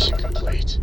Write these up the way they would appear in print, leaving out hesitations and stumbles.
Mission complete.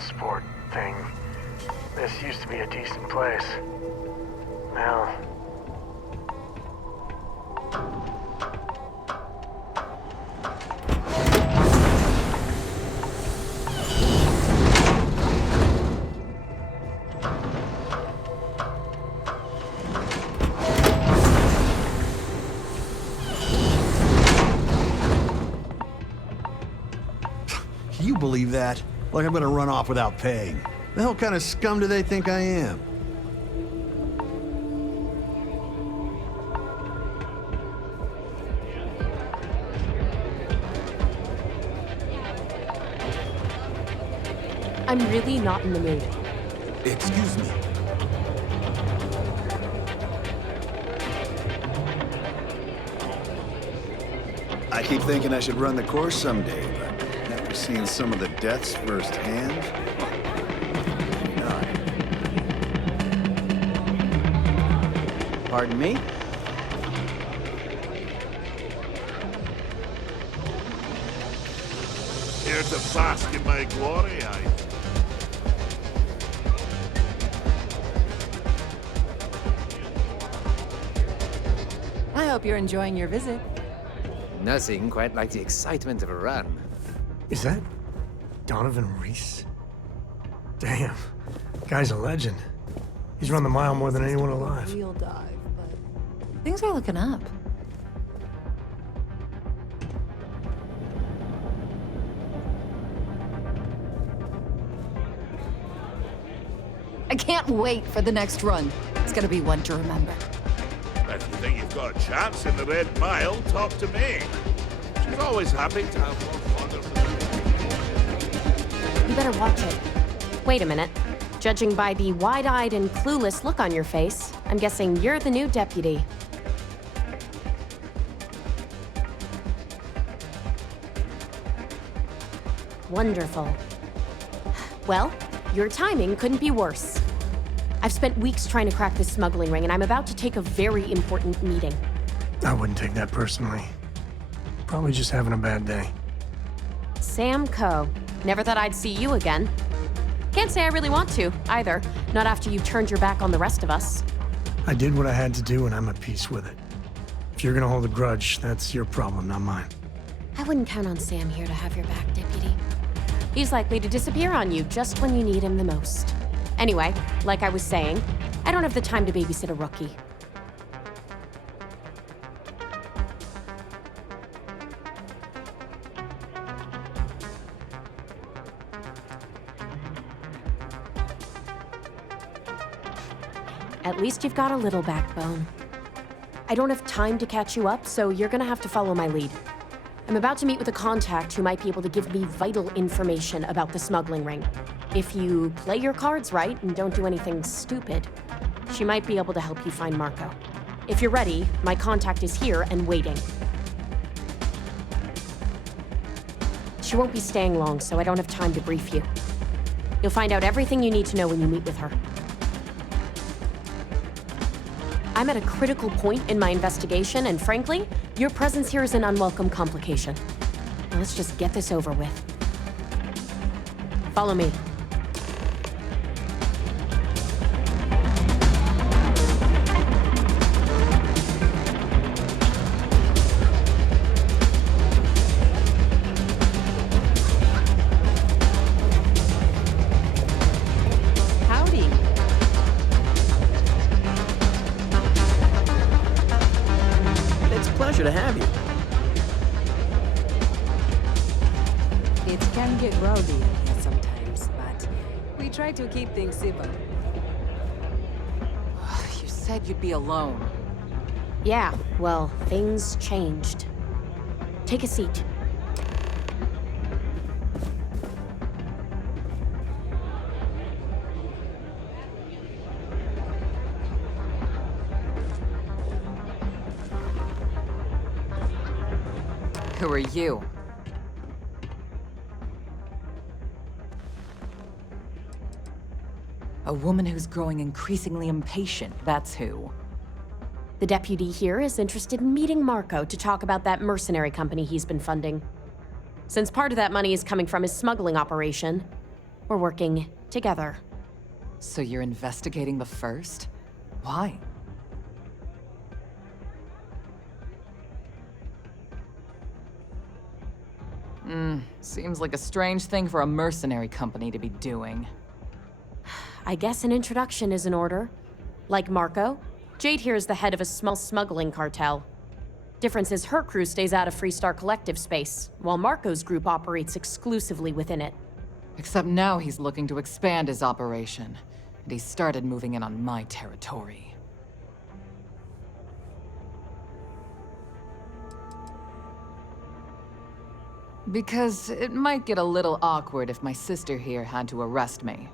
Sport thing. This used to be a decent place. Now... Can you believe that? Like I'm gonna run off without paying. The hell kind of scum do they think I am? I'm really not in the mood. Excuse me. I keep thinking I should run the course someday, but after seeing some of the deaths firsthand, maybe not. Pardon me? Here to bask in my glory, aye. I hope you're enjoying your visit. Nothing quite like the excitement of a run. Is that Donovan Reese? Damn. Guy's a legend. He's run the mile more than anyone alive. Real dive, but things are looking up. I can't wait for the next run. It's gonna be one to remember. If you think you've got a chance in the Red Mile, talk to me. She's always happy to have more fun of You better watch it. Wait a minute. Judging by the wide-eyed and clueless look on your face, I'm guessing you're the new deputy. Wonderful. Well, your timing couldn't be worse. I've spent weeks trying to crack this smuggling ring, and I'm about to take a very important meeting. I wouldn't take that personally. Probably just having a bad day. Sam Coe. Never thought I'd see you again. Can't say I really want to, either. Not after you turned your back on the rest of us. I did what I had to do and I'm at peace with it. If you're gonna hold a grudge, that's your problem, not mine. I wouldn't count on Sam here to have your back, Deputy. He's likely to disappear on you just when you need him the most. Anyway, like I was saying, I don't have the time to babysit a rookie. At least you've got a little backbone. I don't have time to catch you up, so you're gonna have to follow my lead. I'm about to meet with a contact who might be able to give me vital information about the smuggling ring. If you play your cards right and don't do anything stupid, she might be able to help you find Marco. If you're ready, my contact is here and waiting. She won't be staying long, so I don't have time to brief you. You'll find out everything you need to know when you meet with her. I'm at a critical point in my investigation, and frankly, your presence here is an unwelcome complication. Now let's just get this over with. Follow me. pressure to have you. It can get rowdy in here sometimes, but we try to keep things civil. You said you'd be alone. Yeah, well, things changed. Take a seat. Who are you? A woman who's growing increasingly impatient, that's who. The deputy here is interested in meeting Marco to talk about that mercenary company he's been funding. Since part of that money is coming from his smuggling operation, we're working together. So you're investigating the first? Why? Seems like a strange thing for a mercenary company to be doing. I guess an introduction is in order. Like Marco, Jade here is the head of a small smuggling cartel. Difference is her crew stays out of Freestar Collective space, while Marco's group operates exclusively within it. Except now he's looking to expand his operation, and he started moving in on my territory. Because it might get a little awkward if my sister here had to arrest me.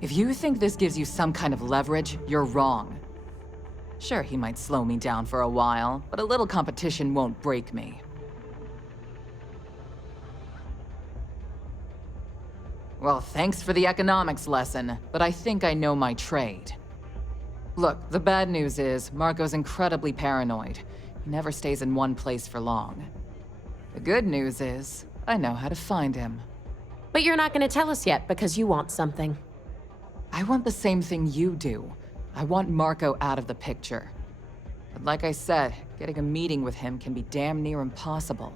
If you think this gives you some kind of leverage, you're wrong. Sure, he might slow me down for a while, but a little competition won't break me. Well, thanks for the economics lesson, but I think I know my trade. Look, the bad news is, Marco's incredibly paranoid. He never stays in one place for long. The good news is, I know how to find him. But you're not gonna tell us yet because you want something. I want the same thing you do. I want Marco out of the picture. But like I said, getting a meeting with him can be damn near impossible.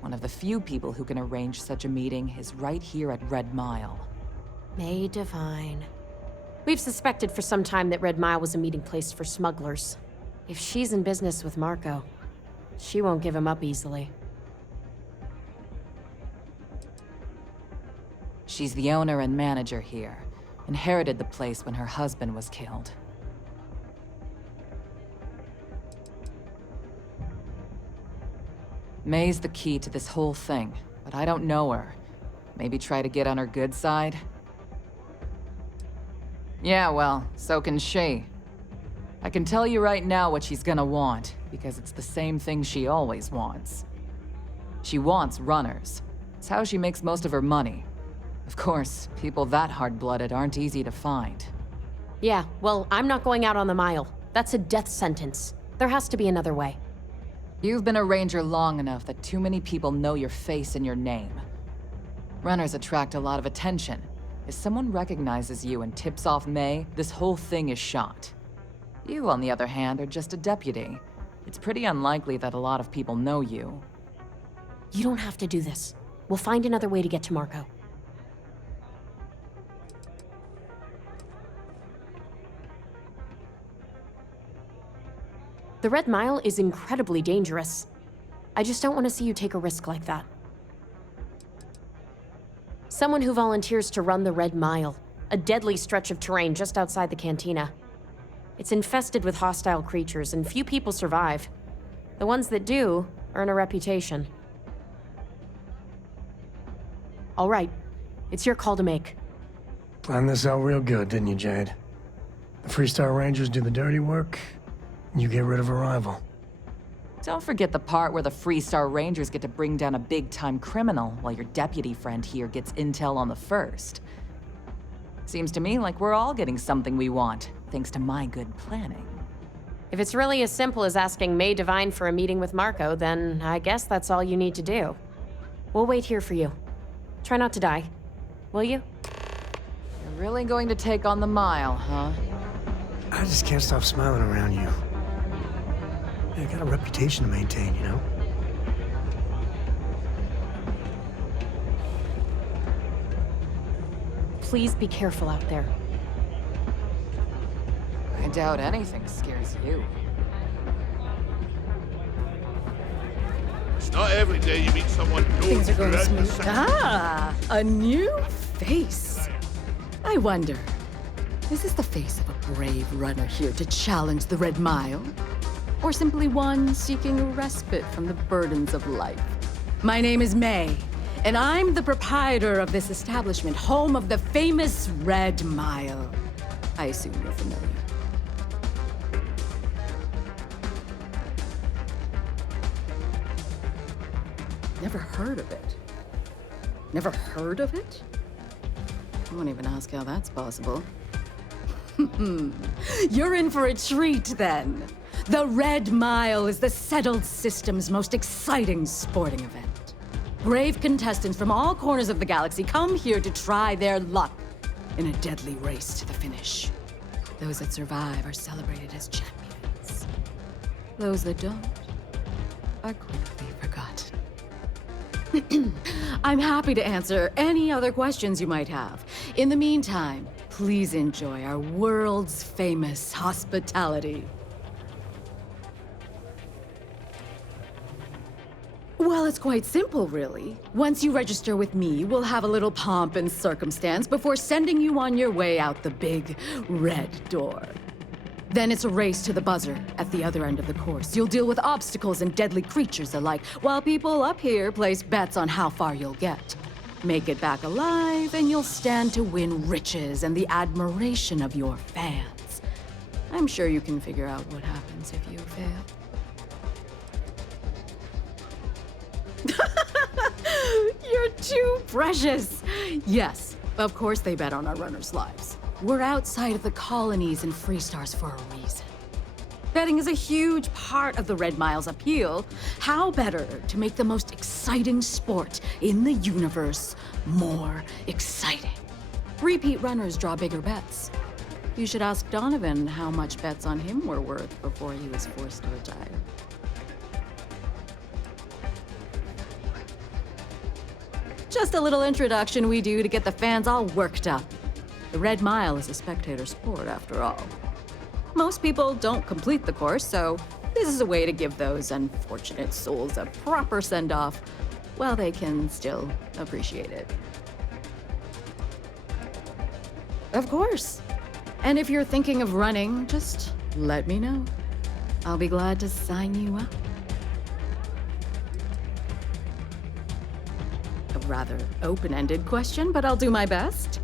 One of the few people who can arrange such a meeting is right here at Red Mile. May Divine. We've suspected for some time that Red Mile was a meeting place for smugglers. If she's in business with Marco, she won't give him up easily. She's the owner and manager here. Inherited the place when her husband was killed. May's the key to this whole thing, but I don't know her. Maybe try to get on her good side? Yeah, well, so can she. I can tell you right now what she's gonna want, because it's the same thing she always wants. She wants runners. It's how she makes most of her money. Of course, people that hard-blooded aren't easy to find. Yeah, well, I'm not going out on the mile. That's a death sentence. There has to be another way. You've been a ranger long enough that too many people know your face and your name. Runners attract a lot of attention. If someone recognizes you and tips off May, this whole thing is shot. You, on the other hand, are just a deputy. It's pretty unlikely that a lot of people know you. You don't have to do this. We'll find another way to get to Marco. The Red Mile is incredibly dangerous. I just don't want to see you take a risk like that. Someone who volunteers to run the Red Mile, a deadly stretch of terrain just outside the cantina. It's infested with hostile creatures, and few people survive. The ones that do earn a reputation. All right, it's your call to make. Planned this out real good, didn't you, Jade? The Freestar Rangers do the dirty work, and you get rid of a rival. Don't forget the part where the Freestar Rangers get to bring down a big-time criminal while your deputy friend here gets intel on the first. Seems to me like we're all getting something we want, thanks to my good planning. If it's really as simple as asking May Divine for a meeting with Marco, then I guess that's all you need to do. We'll wait here for you. Try not to die, will you? You're really going to take on the mile, huh? I just can't stop smiling around you. I got a reputation to maintain, you know? Please be careful out there. I doubt anything scares you. It's not every day you meet someone known Things are going throughout the smooth. city. Ah, a new face. I wonder, is this the face of a brave runner here to challenge the Red Mile? Or simply one seeking a respite from the burdens of life? My name is May, and I'm the proprietor of this establishment, home of the famous Red Mile. I assume you're familiar. Never heard of it. Never heard of it? I won't even ask how that's possible. You're in for a treat, then. The Red Mile is the settled system's most exciting sporting event. Brave contestants from all corners of the galaxy come here to try their luck in a deadly race to the finish. Those that survive are celebrated as champions. Those that don't are quickly forgotten. I'm happy to answer any other questions you might have. In the meantime, please enjoy our world's famous hospitality. Well, it's quite simple, really. Once you register with me, we'll have a little pomp and circumstance before sending you on your way out the big red door. Then it's a race to the buzzer at the other end of the course. You'll deal with obstacles and deadly creatures alike, while people up here place bets on how far you'll get. Make it back alive, and you'll stand to win riches and the admiration of your fans. I'm sure you can figure out what happens if you fail. You're too precious! Yes, of course they bet on our runners' lives. We're outside of the colonies and Freestars for a reason. Betting is a huge part of the Red Mile's appeal. How better to make the most exciting sport in the universe more exciting? Repeat runners draw bigger bets. You should ask Donovan how much bets on him were worth before he was forced to retire. Just a little introduction we do to get the fans all worked up. The Red Mile is a spectator sport, after all. Most people don't complete the course, so this is a way to give those unfortunate souls a proper send-off while they can still appreciate it. Of course. And if you're thinking of running, just let me know. I'll be glad to sign you up. A rather open-ended question, but I'll do my best.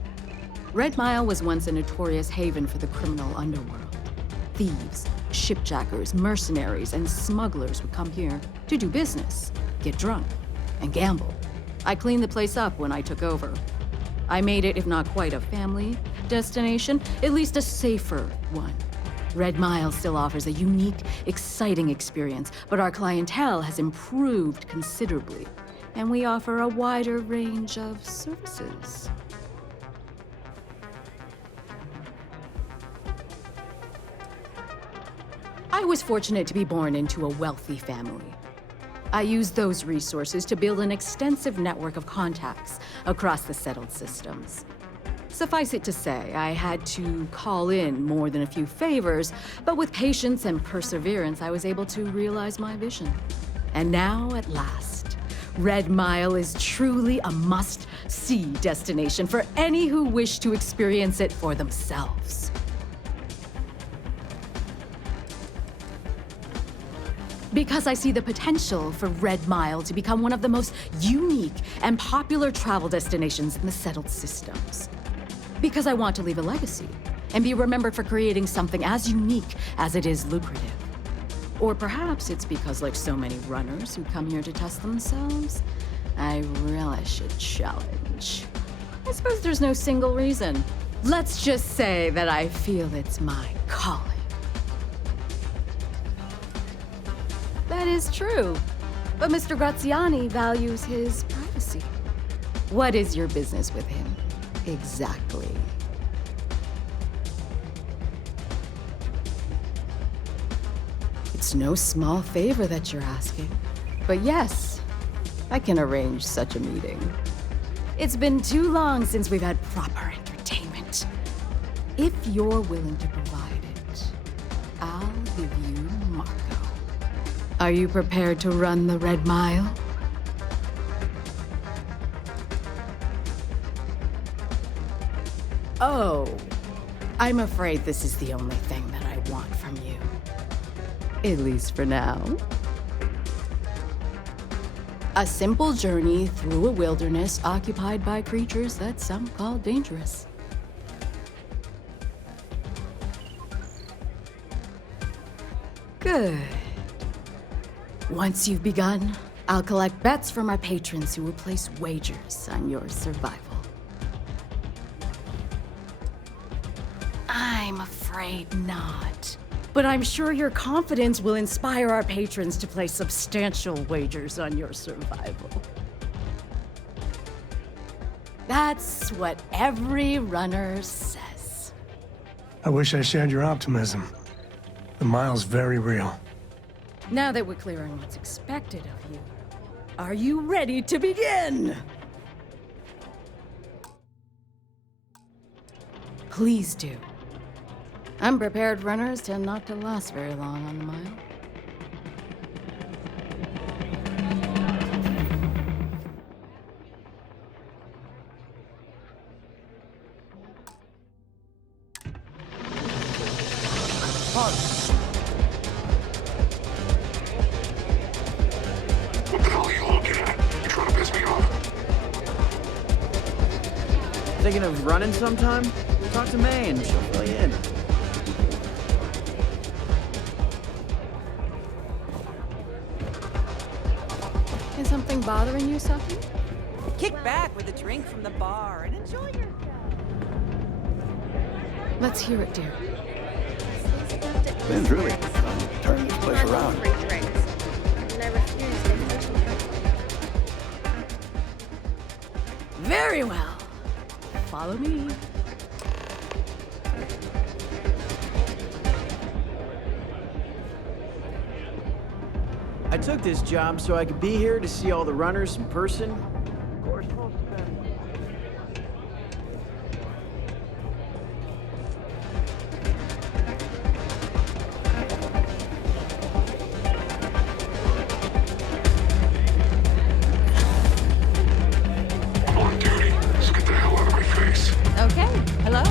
Red Mile was once a notorious haven for the criminal underworld. Thieves, shipjackers, mercenaries, and smugglers would come here to do business, get drunk, and gamble. I cleaned the place up when I took over. I made it, if not quite a family destination, at least a safer one. Red Mile still offers a unique, exciting experience, but our clientele has improved considerably, and we offer a wider range of services. I was fortunate to be born into a wealthy family. I used those resources to build an extensive network of contacts across the settled systems. Suffice it to say, I had to call in more than a few favors, but with patience and perseverance, I was able to realize my vision. And now, at last, Red Mile is truly a must-see destination for any who wish to experience it for themselves. Because I see the potential for Red Mile to become one of the most unique and popular travel destinations in the settled systems. Because I want to leave a legacy and be remembered for creating something as unique as it is lucrative. Or perhaps it's because, like so many runners who come here to test themselves, I relish a challenge. I suppose there's no single reason. Let's just say that I feel it's my calling. That is true. But Mr. Graziani values his privacy. What is your business with him? Exactly. It's no small favor that you're asking. But yes, I can arrange such a meeting. It's been too long since we've had proper entertainment. If you're willing to provide it, I'll give you Marco. Are you prepared to run the Red Mile? Oh, I'm afraid this is the only thing that I want from you. At least for now. A simple journey through a wilderness occupied by creatures that some call dangerous. Good. Once you've begun, I'll collect bets from our patrons who will place wagers on your survival. I'm afraid not. But I'm sure your confidence will inspire our patrons to place substantial wagers on your survival. That's what every runner says. I wish I shared your optimism. The mile's very real. Now that we're clear on what's expected of you, are you ready to begin? Please do. Unprepared runners tend not to last very long on the mile. What the hell are you looking at? You trying to piss me off? Thinking of running sometime? Talk to May and she'll fill you in. Is something bothering you, Saki? Kick back with a drink from the bar and enjoy yourself. Let's hear it, dear. Ben's really turning this place around. Very well. Follow me. I took this job so I could be here to see all the runners in person. Of course, most of them. I'm on duty, so get the hell out of my face. Okay, hello.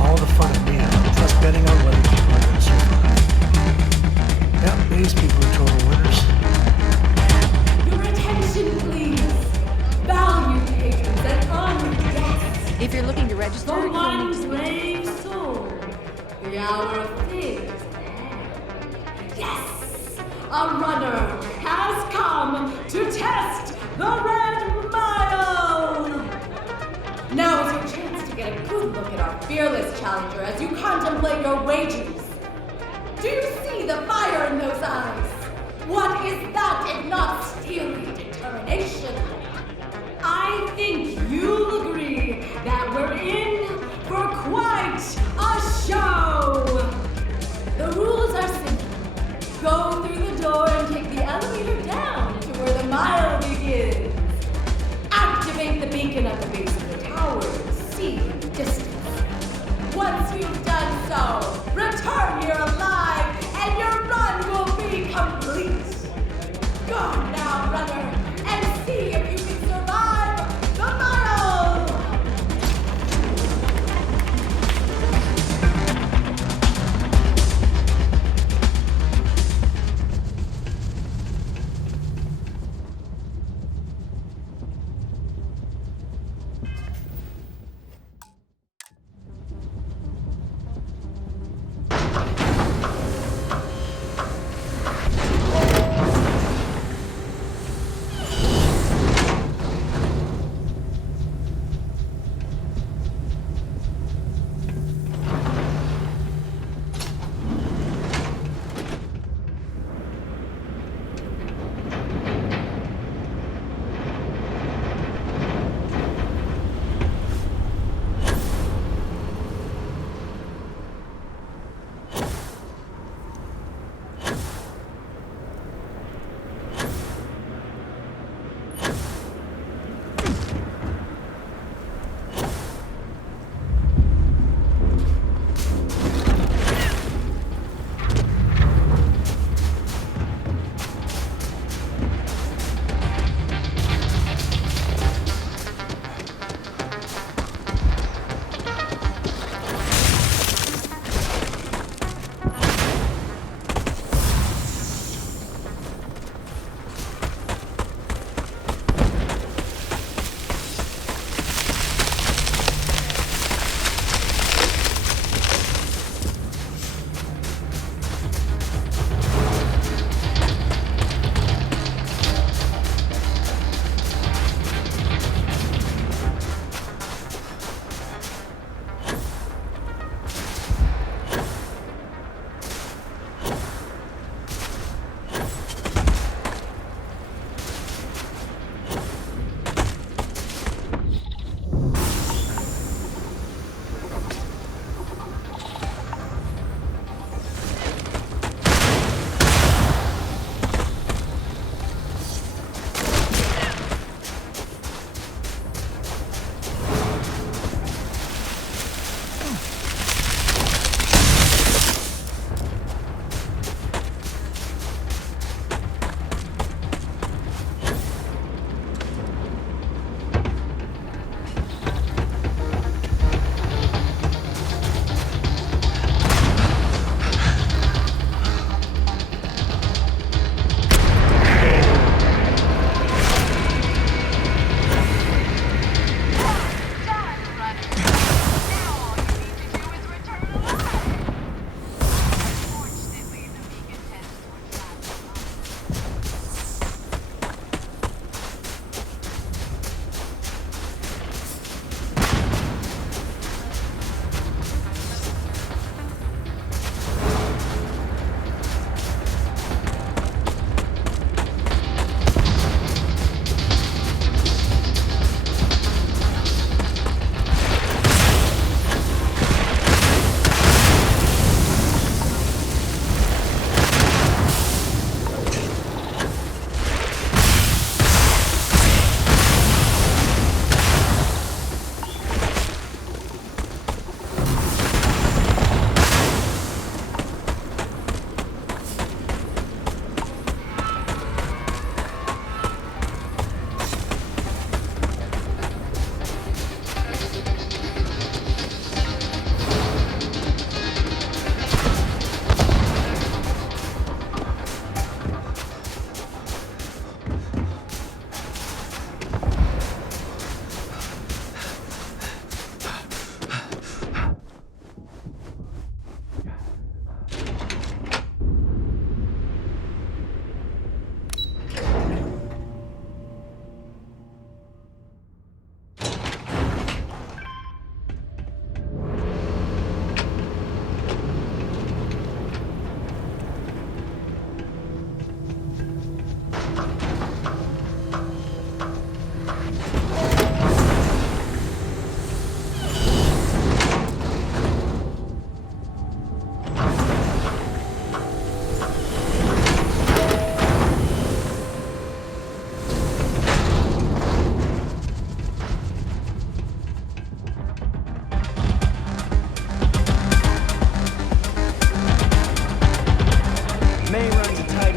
All the fun of being plus betting on whether people are gonna survive. Yep, these people are total winners. Your attention, please. Valued patrons and honored guests. If you're looking to register, The you'll one need to- brave soul. The hour of figs. Yes! A runner has come to test the Red Mile! Now is your chance to get a good look at our fearless challenger as you contemplate your wagers. Do you see the fire in those eyes? What is that if not steely determination? I think you'll agree that we're in for quite a show! The rules are simple. Go through the door and take the elevator down to where the mile begins. Activate the beacon at the base of the tower to see the distance. Once you've done so, return here alive and your run will be complete!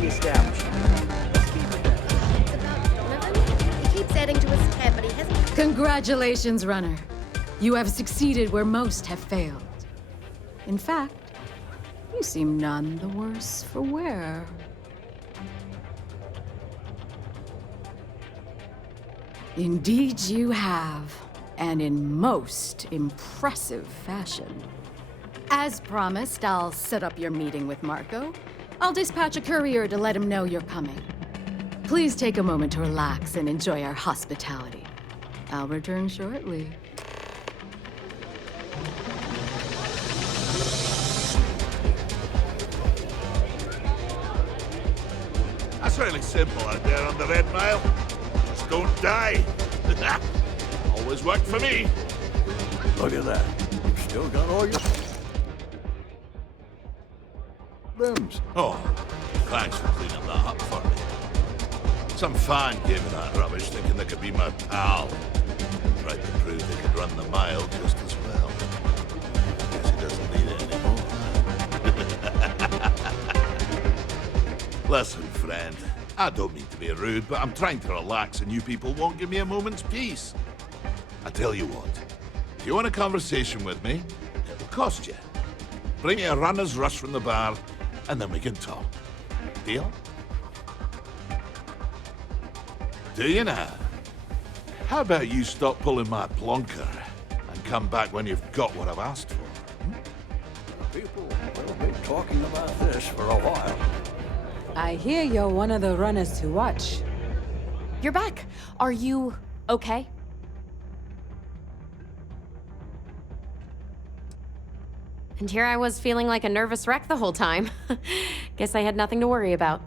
the establishment. Let's keep it that way. It's about Donovan. He keeps adding to his tab, but he hasn't... Congratulations, runner. You have succeeded where most have failed. In fact, you seem none the worse for wear. Indeed you have, and in most impressive fashion. As promised, I'll set up your meeting with Marco. I'll dispatch a courier to let him know you're coming. Please take a moment to relax and enjoy our hospitality. I'll return shortly. That's really simple out there on the Red Mile. Just don't die. Always worked for me. Look at that. You've still got all your limbs. Oh, thanks for cleaning that up for me. Some fan gave me that rubbish thinking they could be my pal. Tried to prove they could run the mile just as well. Guess he doesn't need it anymore. Listen, friend. I don't mean to be rude, but I'm trying to relax and you people won't give me a moment's peace. I tell you what. If you want a conversation with me, it will cost you. Bring me a runner's rush from the bar, and then we can talk. Deal? Do you now? How about you stop pulling my plonker and come back when you've got what I've asked for? People will be talking about this for a while. I hear you're one of the runners to watch. You're back. Are you okay? And here I was feeling like a nervous wreck the whole time. Guess I had nothing to worry about.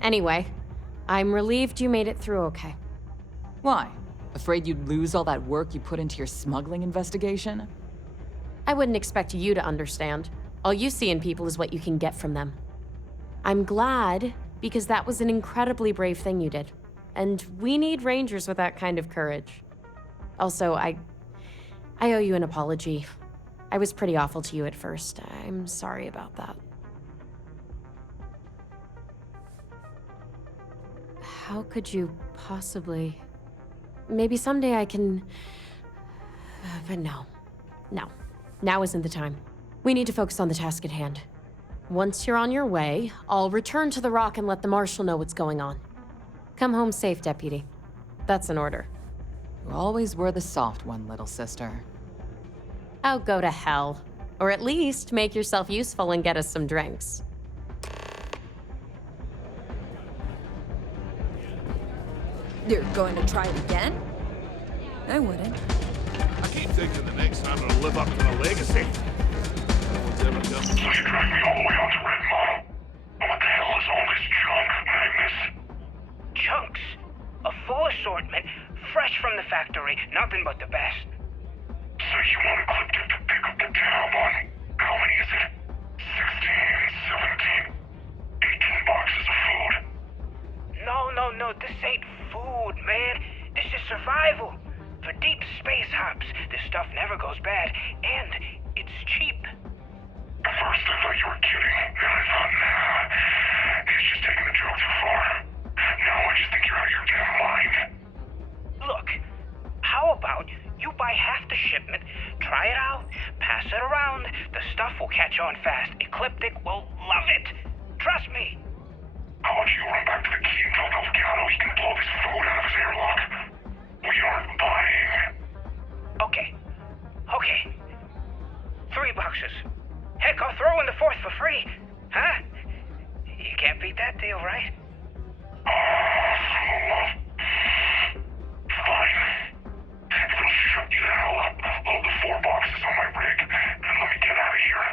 Anyway, I'm relieved you made it through okay. Why? Afraid you'd lose all that work you put into your smuggling investigation? I wouldn't expect you to understand. All you see in people is what you can get from them. I'm glad, because that was an incredibly brave thing you did. And we need rangers with that kind of courage. Also, I owe you an apology. I was pretty awful to you at first. I'm sorry about that. How could you possibly... Maybe someday I can... But no. No. Now isn't the time. We need to focus on the task at hand. Once you're on your way, I'll return to the Rock and let the Marshal know what's going on. Come home safe, Deputy. That's an order. You always were the soft one, little sister. Oh, go to hell. Or at least make yourself useful and get us some drinks. You're going to try it again? I wouldn't. I keep thinking the next time will live up to the legacy. No one's ever come. So you dragged me all the way out to Red Mile. What the hell is all this junk, Magnus? Chunks. A full assortment, fresh from the factory, nothing but the best. So you want a clip to pick up the tab on, how many is it? 16, 17, 18 boxes of food. No, this ain't food, man. This is survival. For deep space hops, this stuff never goes bad, and it's cheap. At first I thought you were kidding, and I thought, nah, he's just taking the joke too far. Now I just think you're out of your damn mind. Look, how about you buy half the shipment, try it out, pass it around. The stuff will catch on fast. Ecliptic will love it. Trust me. How about you run back to the key and tell Delgado he can blow this food out of his airlock? We aren't buying. Okay. 3 boxes. Heck, I'll throw in the 4th for free. Huh? You can't beat that deal, right? Fine. If it'll shut you the hell up, load the 4 boxes on my rig, and let me get out of here.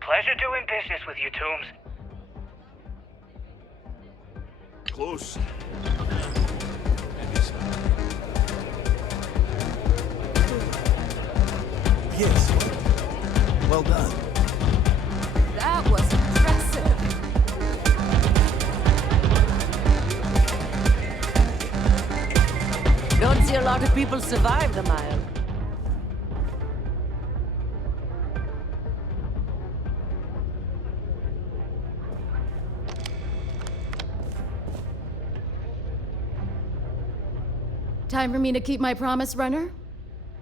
Pleasure doing business with you, Toombs. Close. Yes. Well done. That was impressive. Don't see a lot of people survive the mile. Time for me to keep my promise, runner?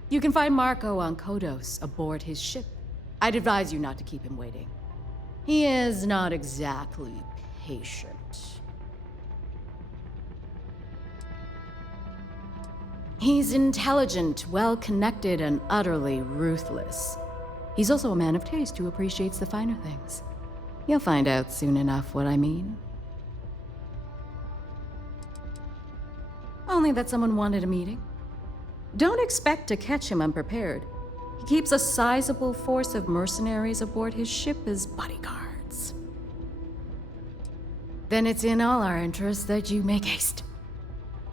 You can find Marco on Kodos aboard his ship. I'd advise you not to keep him waiting. He is not exactly patient. He's intelligent, well-connected, and utterly ruthless. He's also a man of taste who appreciates the finer things. You'll find out soon enough what I mean. Only that someone wanted a meeting. Don't expect to catch him unprepared. He keeps a sizable force of mercenaries aboard his ship as bodyguards. Then it's in all our interests that you make haste.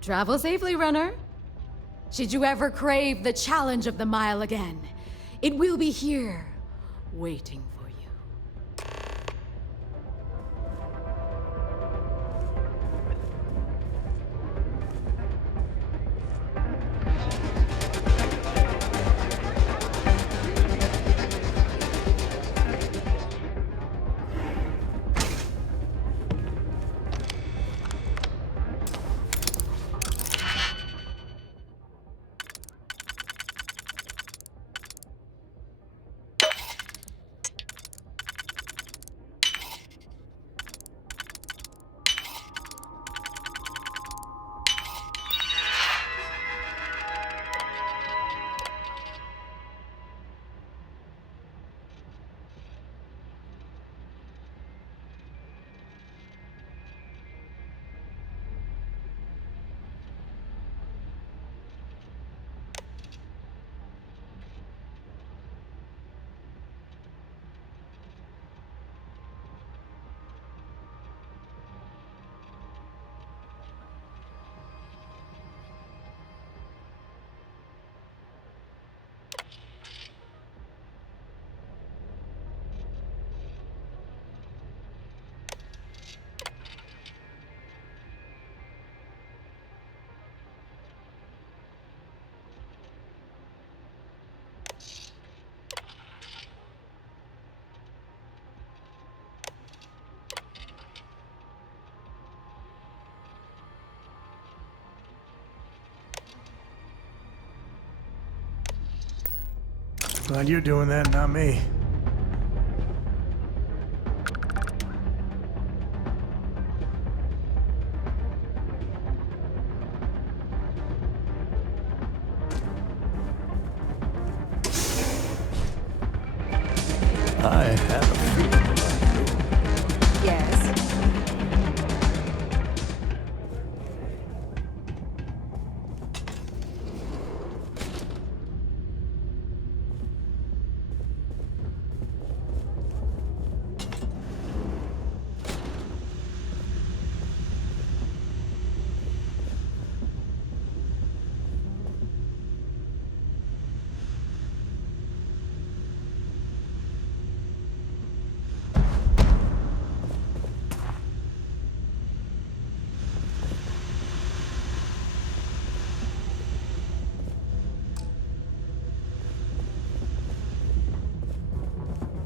Travel safely, runner. Should you ever crave the challenge of the mile again, it will be here, waiting for you. Glad you're doing that, not me. I have a feeling. Yes.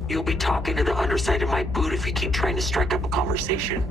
You'll be talking to the underside of my boot if you keep trying to strike up a conversation.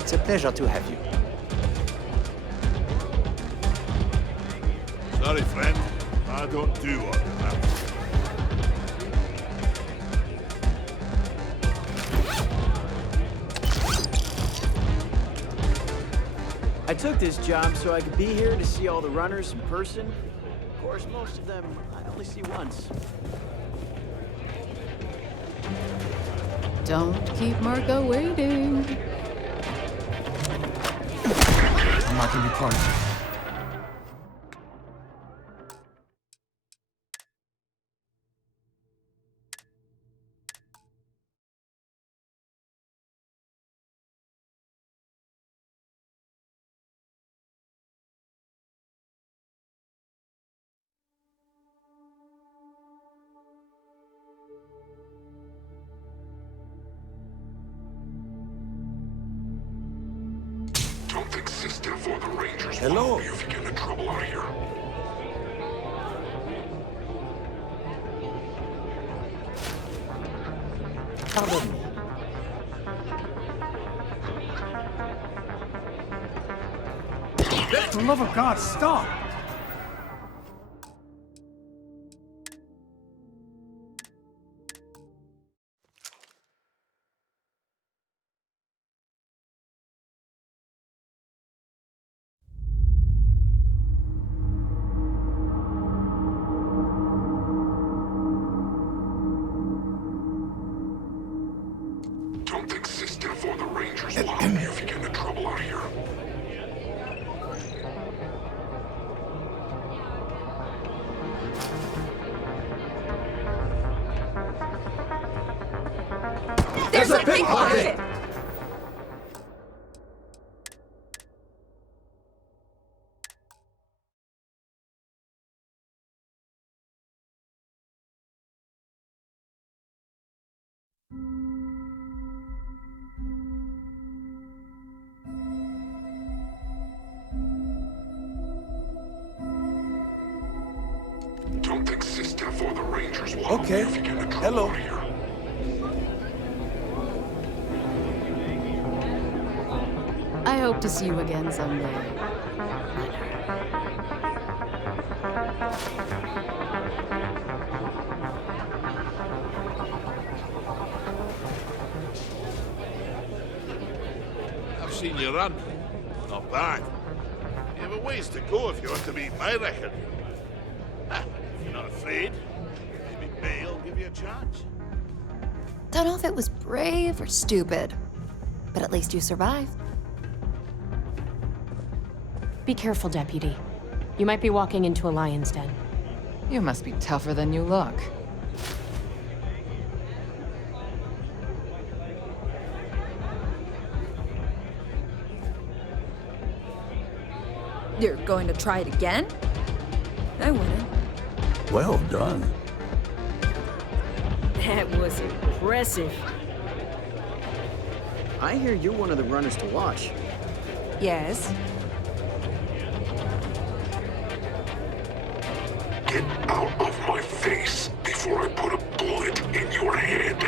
It's a pleasure to have you. Sorry, friend. I don't do what happens. I took this job so I could be here to see all the runners in person. Of course, most of them I only see once. Don't keep Marco waiting. I'm not gonna be part of it. system for the Rangers. Hello? You if you get in trouble out here. Pardon me. For the love of God, stop! Don't think system for the Rangers will help you if you get in trouble out here. There's a pickpocket! Don't think system for the Rangers will help you if you get in trouble Hello. out here. I hope to see you again someday. I've seen you run. Not bad. You have a ways to go if you want to beat my record. Ah, if you're not afraid, maybe May will give you a chance. Don't know if it was brave or stupid, but at least you survived. Be careful, Deputy. You might be walking into a lion's den. You must be tougher than you look. You're going to try it again? I wouldn't. Well done. That was impressive. I hear you're one of the runners to watch. Yes. Get out of my face before I put a bullet in your head.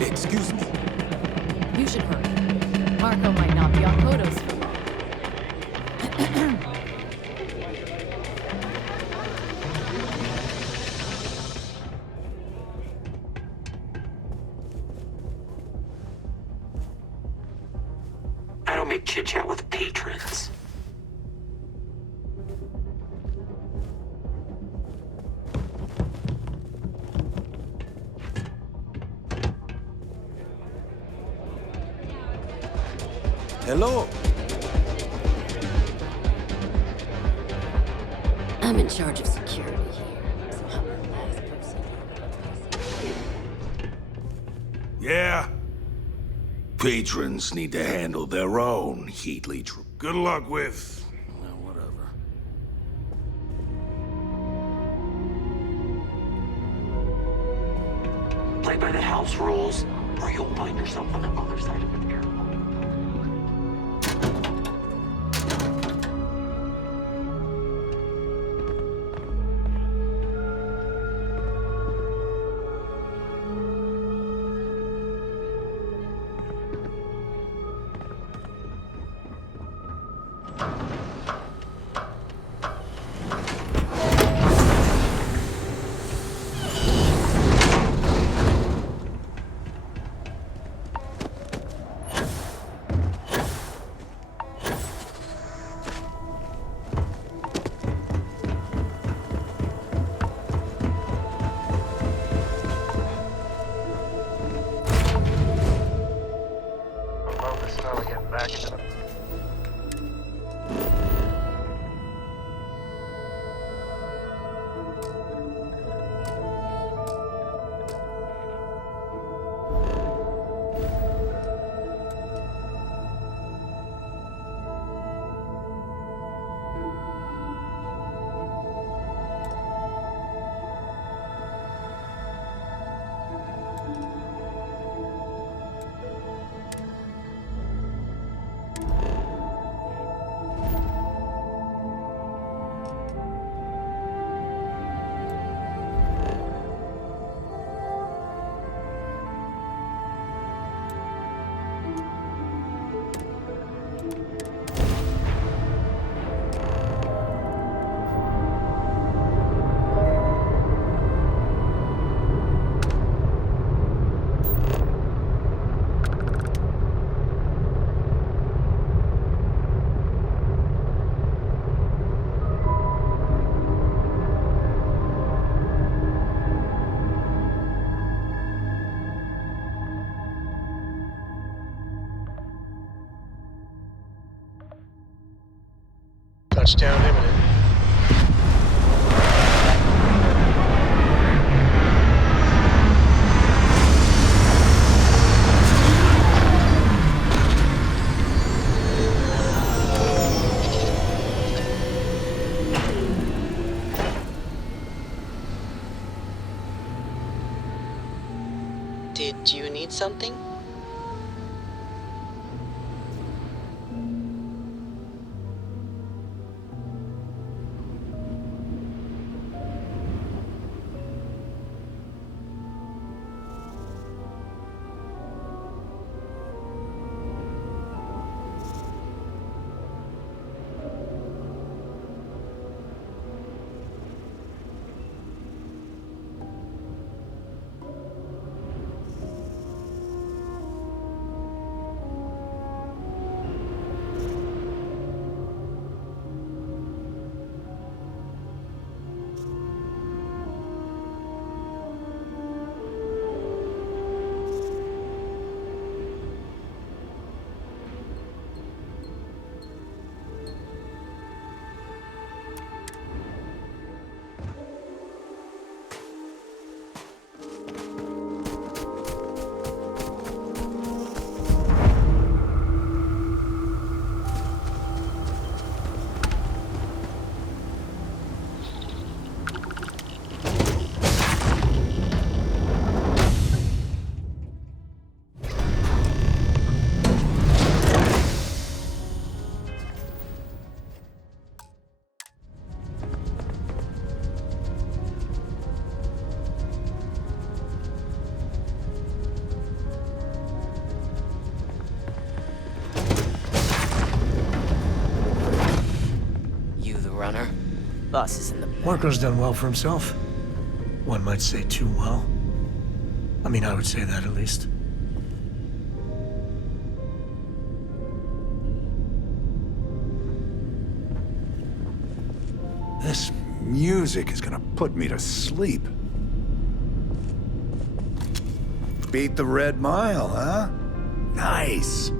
Excuse me. You should hurry. Marco might not be on Kodos for long. I don't make chit-chat with patrons. Hello. I'm in charge of security here, so I'm the last person. Yeah. Patrons need to handle their own heat leech. Good luck with... well, whatever. Play by the house rules, or you'll find yourself on the other side of the airlock. Slowly getting back into the... Touchdown imminent. Did you need something? Runner. Boss is in the back. Marco's done well for himself. One might say too well. I mean, I would say that at least. This music is gonna put me to sleep. Beat the Red Mile, huh? Nice.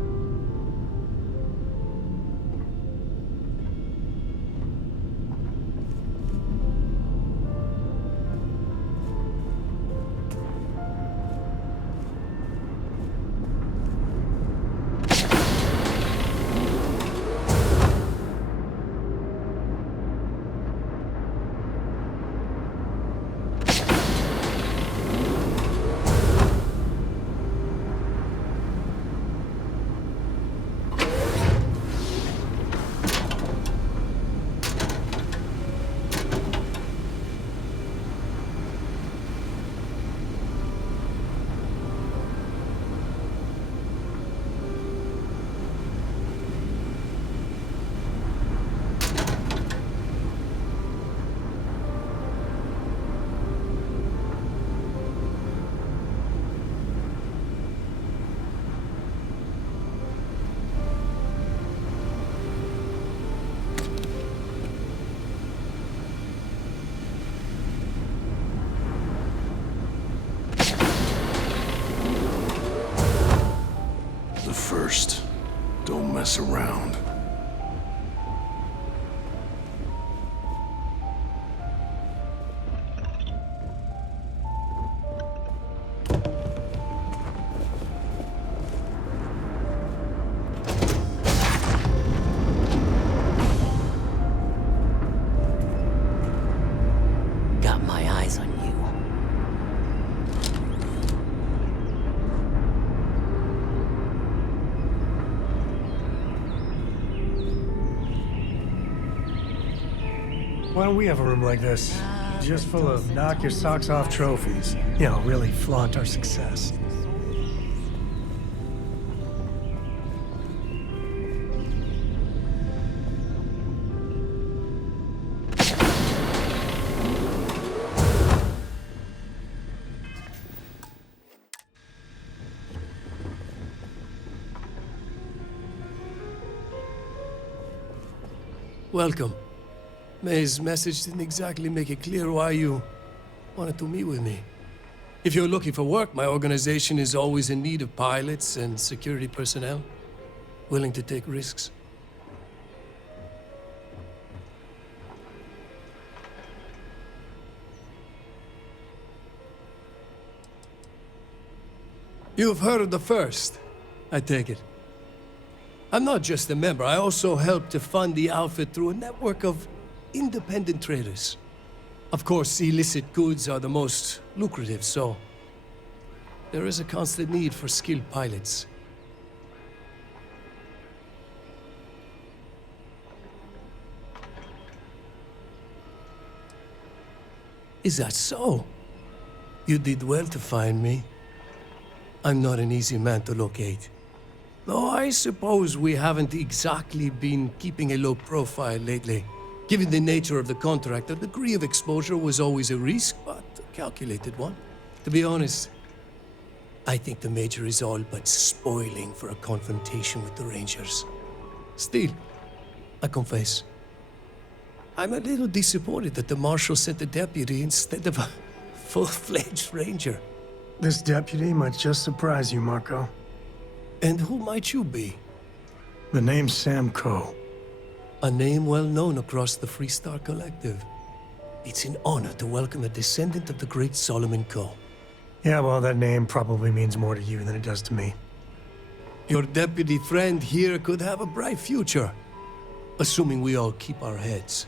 First, don't mess around. Got my eyes on you. Why don't we have a room like this? Just full of knock your socks off trophies. You know, really flaunt our success. Welcome. May's message didn't exactly make it clear why you wanted to meet with me. If you're looking for work, my organization is always in need of pilots and security personnel, willing to take risks. You've heard the first, I take it. I'm not just a member, I also help to fund the outfit through a network of independent traders. Of course, illicit goods are the most lucrative, so there is a constant need for skilled pilots. Is that so? You did well to find me. I'm not an easy man to locate. Though I suppose we haven't exactly been keeping a low profile lately. Given the nature of the contract, a degree of exposure was always a risk, but a calculated one. To be honest, I think the Major is all but spoiling for a confrontation with the Rangers. Still, I confess, I'm a little disappointed that the Marshal sent a deputy instead of a full-fledged Ranger. This deputy might just surprise you, Marco. And who might you be? The name's Sam Coe. A name well known across the Freestar Collective. It's an honor to welcome a descendant of the great Solomon Coe. Yeah, well, that name probably means more to you than it does to me. Your deputy friend here could have a bright future. Assuming we all keep our heads.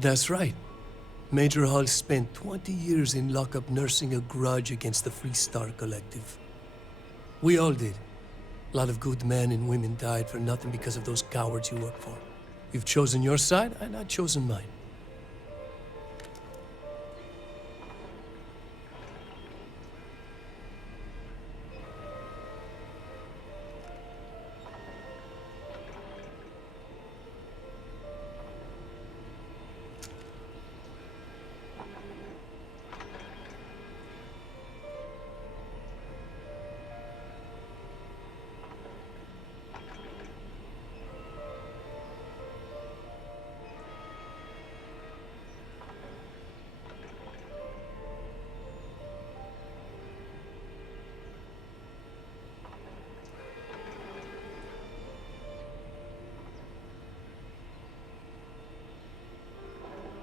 That's right. Major Hull spent 20 years in lockup nursing a grudge against the Freestar Collective. We all did. A lot of good men and women died for nothing because of those cowards you work for. You've chosen your side, and I've chosen mine.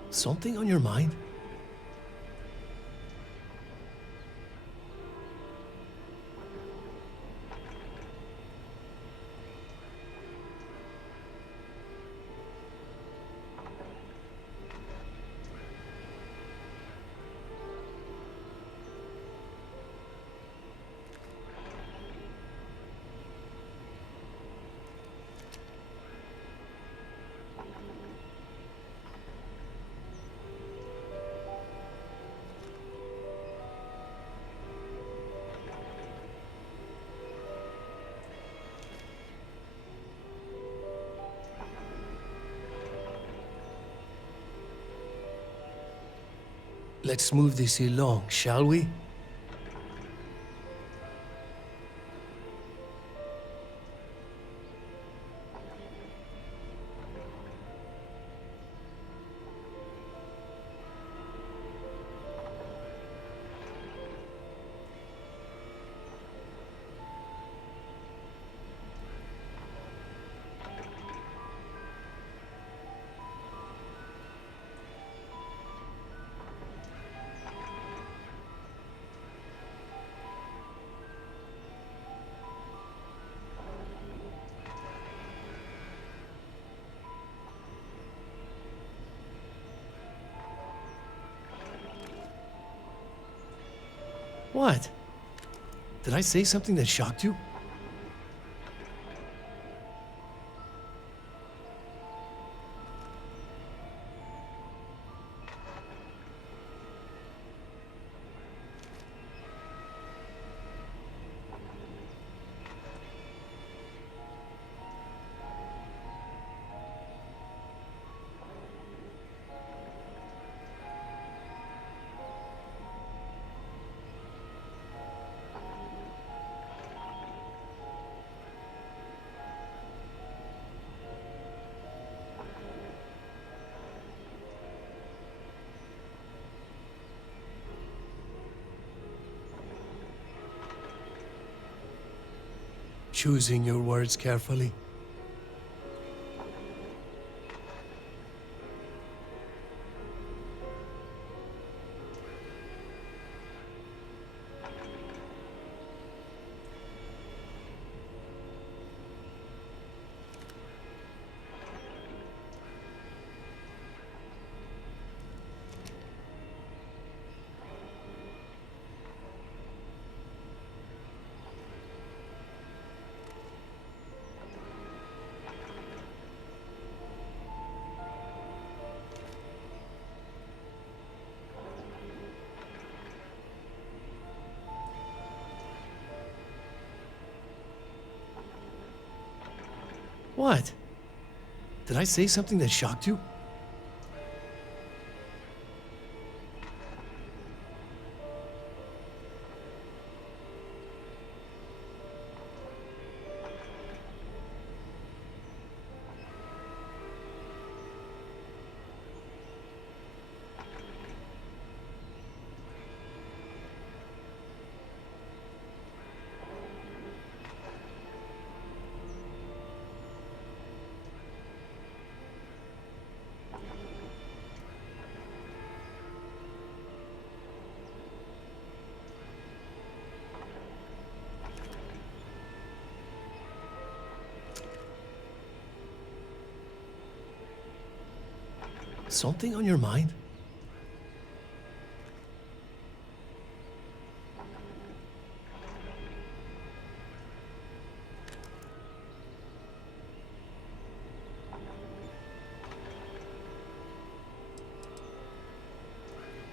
Something on your mind? Let's move this along, shall we? What? Did I say something that shocked you? Choosing your words carefully. What? Did I say something that shocked you? Something on your mind?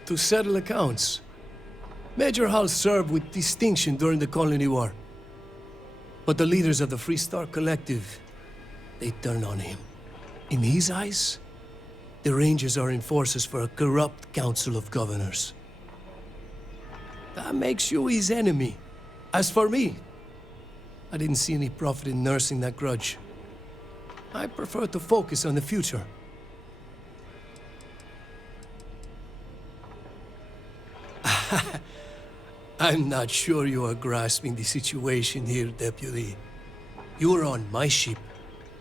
To settle accounts. Major Hall served with distinction during the Colony War. But the leaders of the Free Star Collective, they turned on him. In his eyes, the Rangers are enforcers for a corrupt Council of Governors. That makes you his enemy. As for me, I didn't see any profit in nursing that grudge. I prefer to focus on the future. I'm not sure you are grasping the situation here, Deputy. You are on my ship,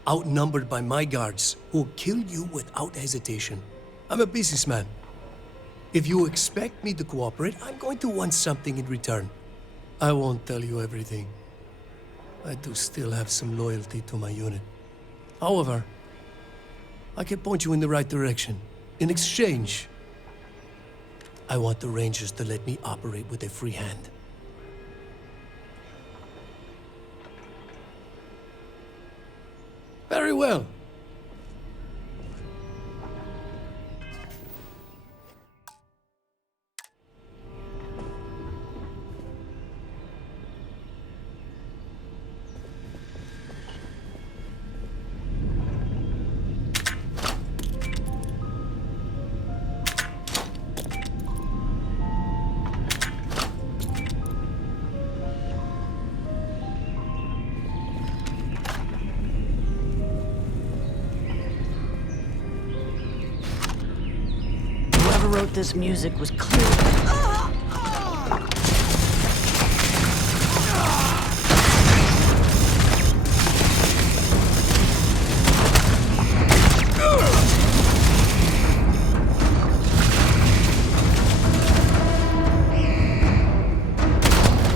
outnumbered by my guards, who killed you without hesitation. I'm a businessman. If you expect me to cooperate, I'm going to want something in return. I won't tell you everything. I do still have some loyalty to my unit. However, I can point you in the right direction. In exchange, I want the Rangers to let me operate with a free hand. Very well. Whoever wrote this music was clearly...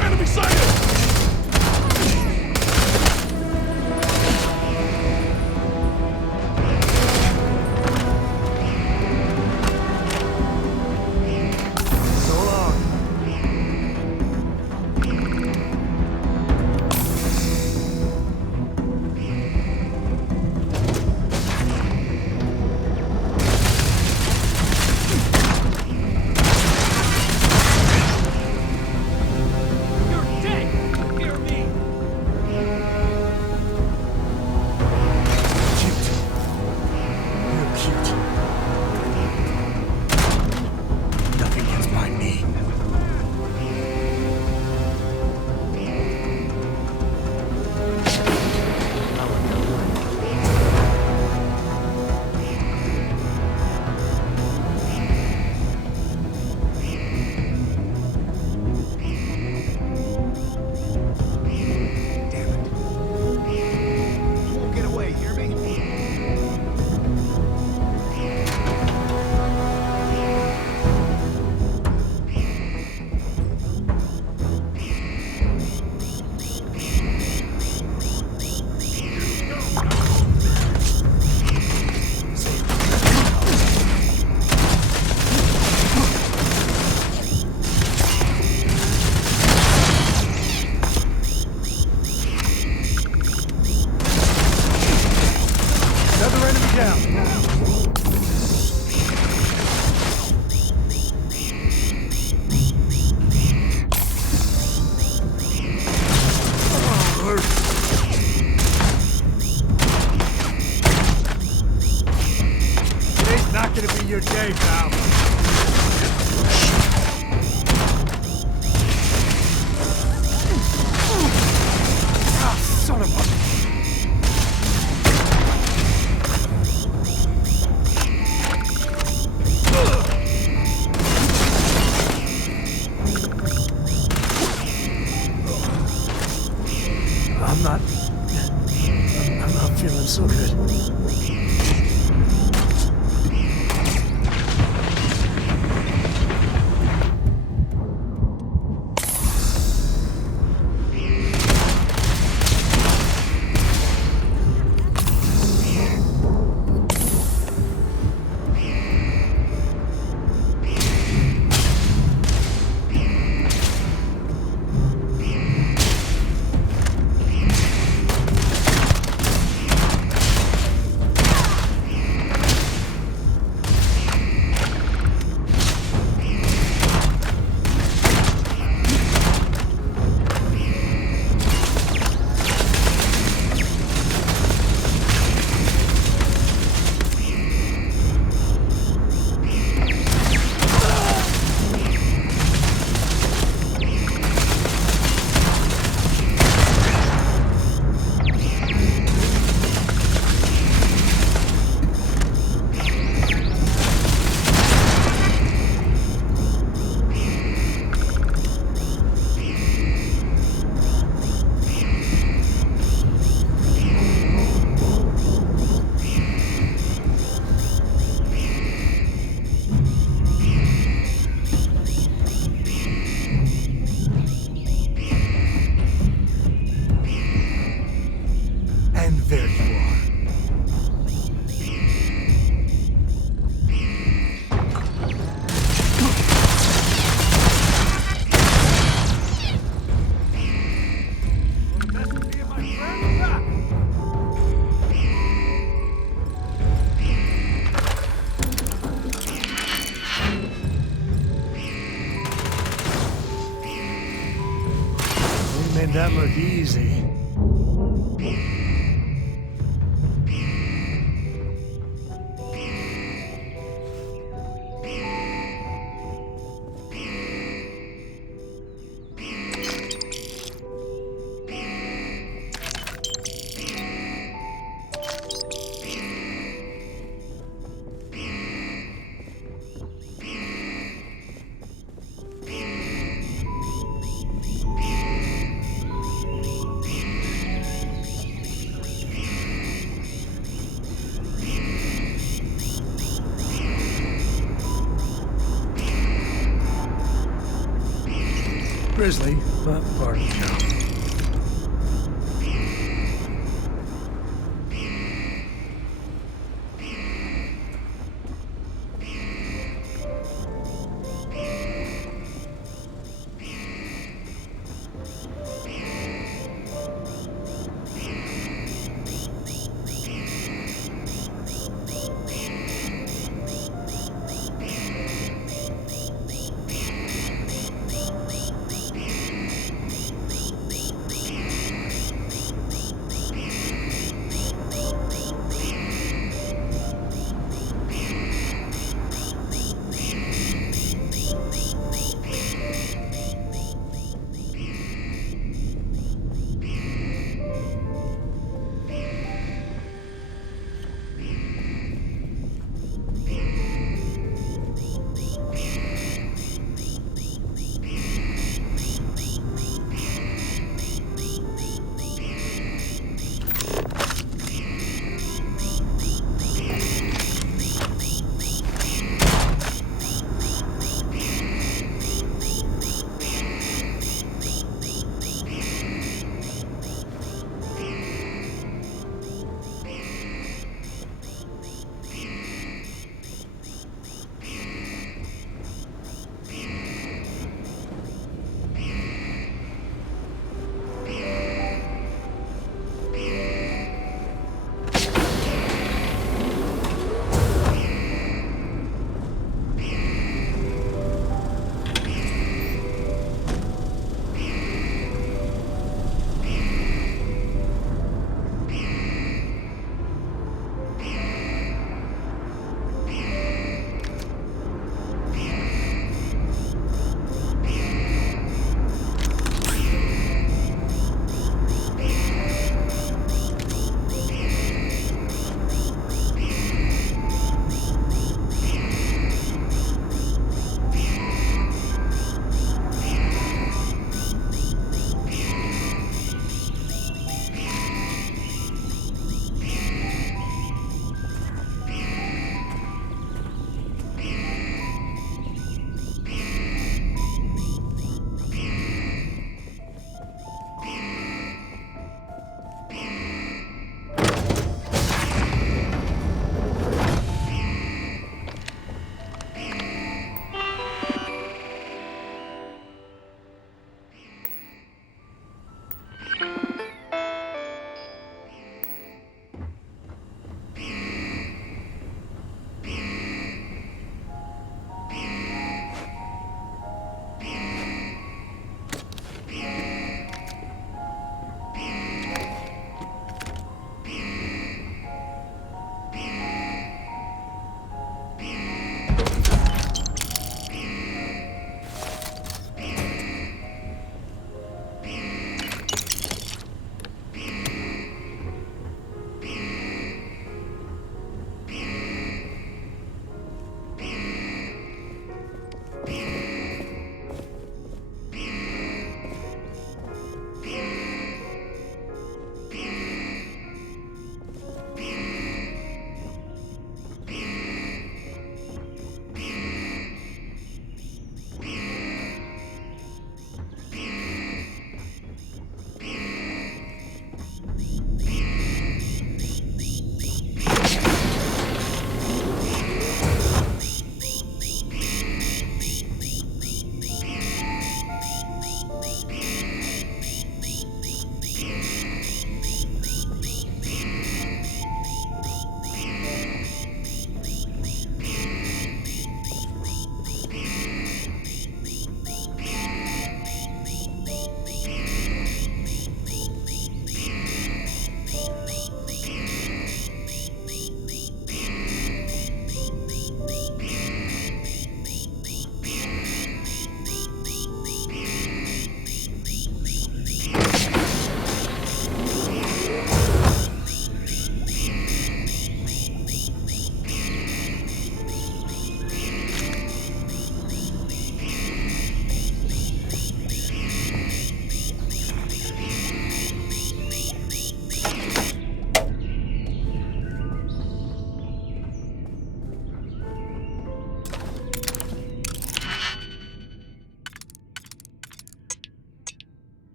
Enemy sighted! So so good. And there you are. We made that look easy. Grizzly, but part of the job.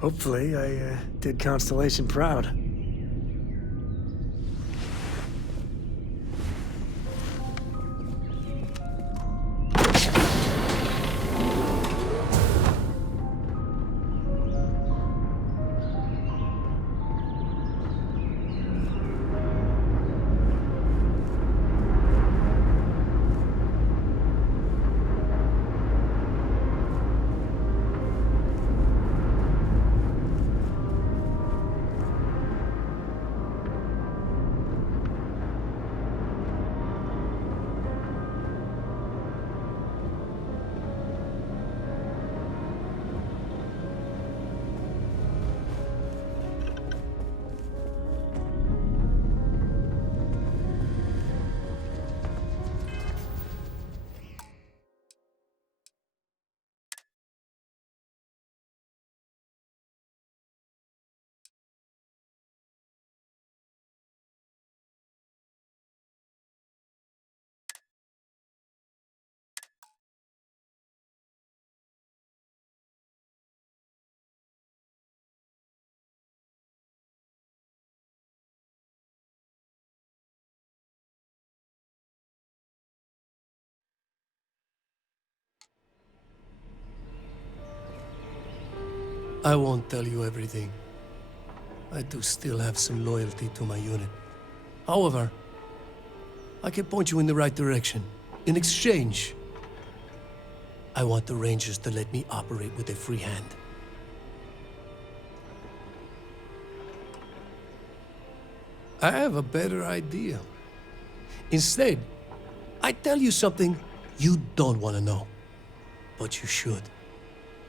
Hopefully, I did Constellation proud. I won't tell you everything. I do still have some loyalty to my unit. However, I can point you in the right direction. In exchange, I want the Rangers to let me operate with a free hand. I have a better idea. Instead, I tell you something you don't want to know, but you should.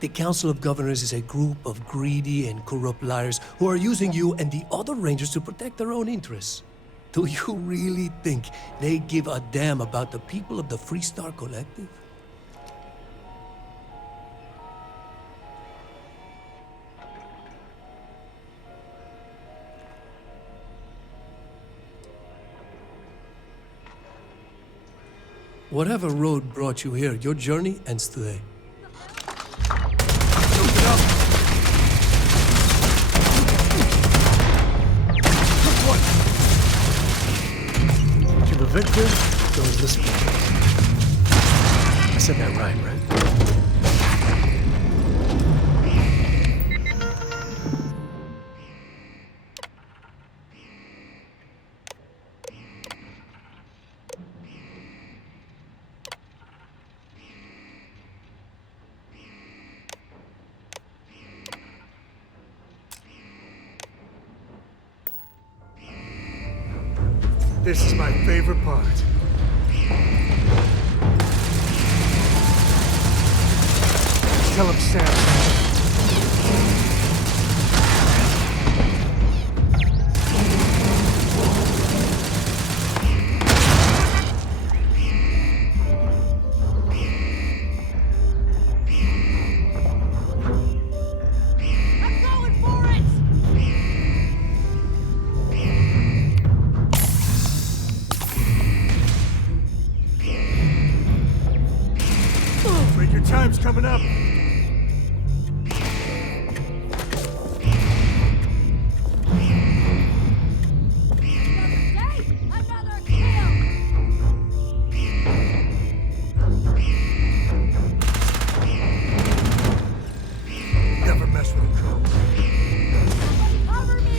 The Council of Governors is a group of greedy and corrupt liars who are using you and the other Rangers to protect their own interests. Do you really think they give a damn about the people of the Freestar Collective? Whatever road brought you here, your journey ends today. To the victor goes the spoils. I said that right? This is my favorite part. Tell him Sam. Time's coming up. Never mess with a code. Cover me!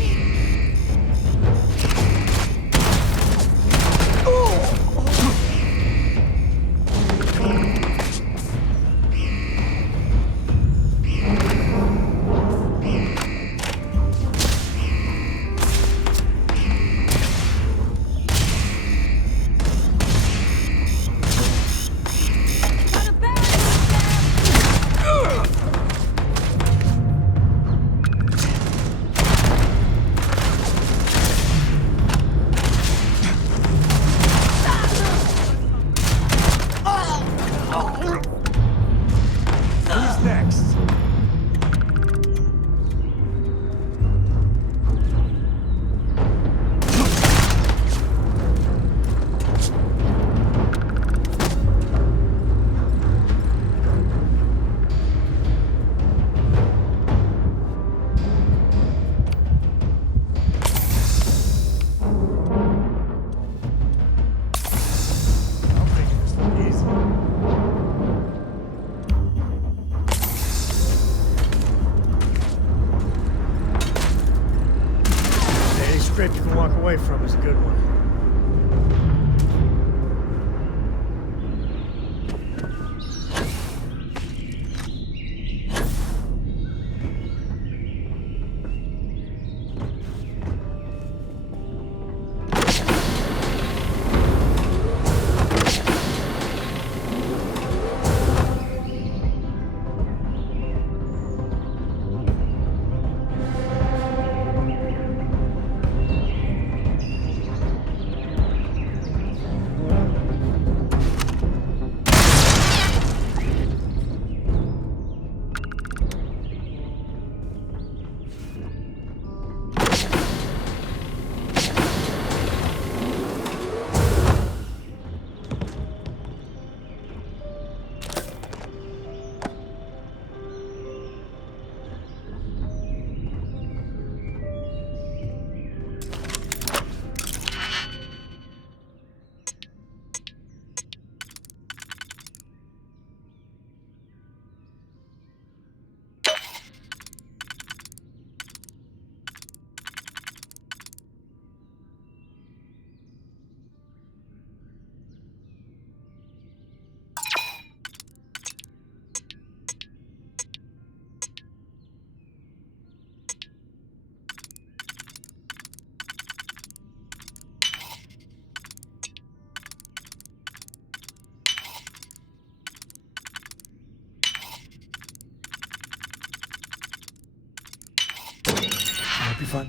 find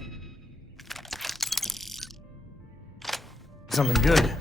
something good.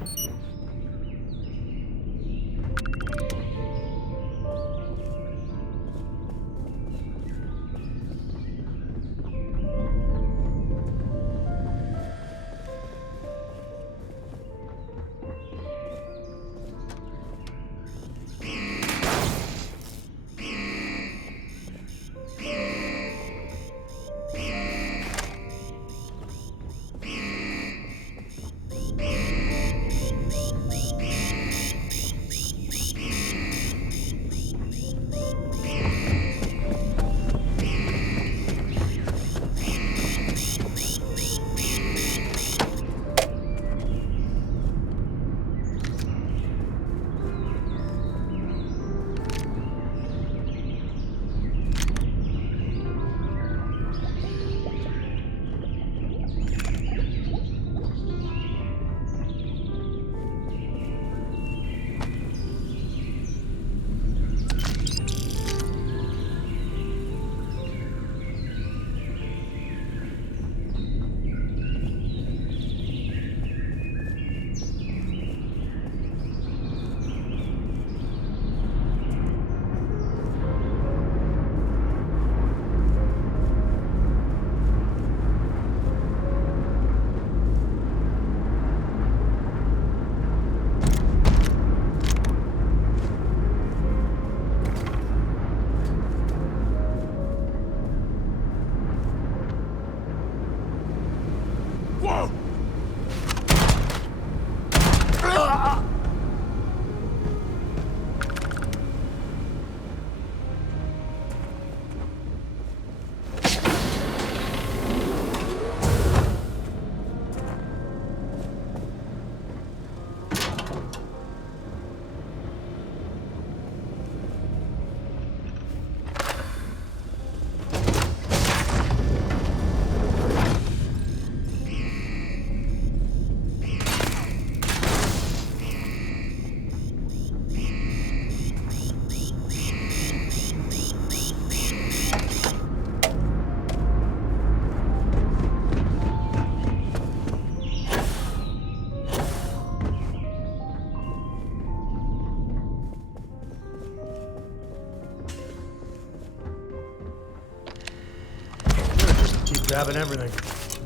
Keep grabbing everything.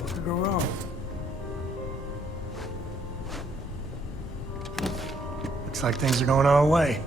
What could go wrong? Looks like things are going our way.